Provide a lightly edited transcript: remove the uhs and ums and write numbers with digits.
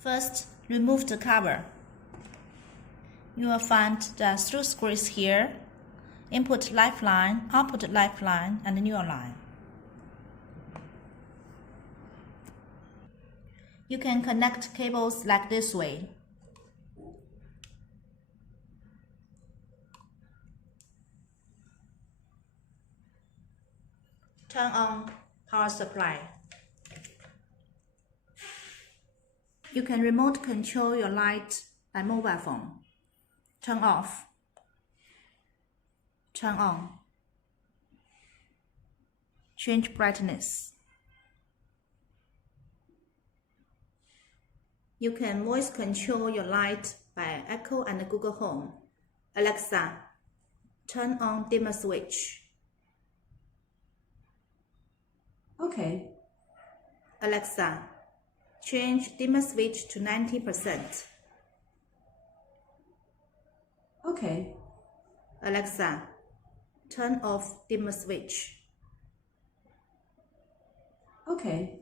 First, remove the cover. You will find the through screws here, input lifeline, output lifeline, and neutral line. You can connect cables like this way. Turn on power supply. You can remote control your light by mobile phone. Turn off. Turn on. Change brightness. You can voice control your light by Echo and Google Home. Alexa, turn on dimmer switch. Okay. Alexa, change dimmer switch to 90%. Okay. Alexa, turn off dimmer switch. Okay.